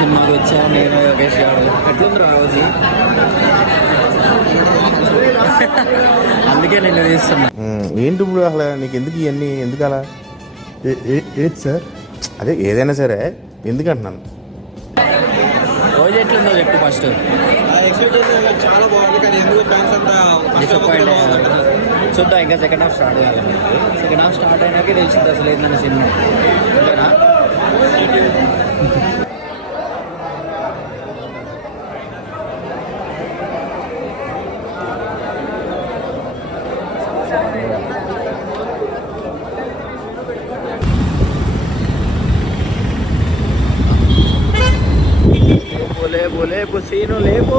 సినిమాకి వచ్చా నేను యోగేష్ గారు. ఎట్లుంది రోజు? అందుకే నేను తీస్తున్నా. ఏంటి ఇప్పుడు అసలు నీకు ఎందుకు ఇవన్నీ ఎందుకు అలా? ఏది సార్? అదే ఏదైనా సరే ఎందుకంటున్నాను. రోజు ఎట్లుందో చెప్పు ఫస్ట్. చాలా బాగుంది కానీ ఎందుకు ఫ్యాన్స్ అంతా డిసప్పాయింట్ అయ్యారు. చూద్దాం, ఇంకా సెకండ్ హాఫ్ స్టార్ట్ కావాలి. సెకండ్ హాఫ్ స్టార్ట్ అయినాకే తెలిసింది అసలు ఏందన్న సినిమా. అంతేనా? లేపు లేపు సీను లేపు.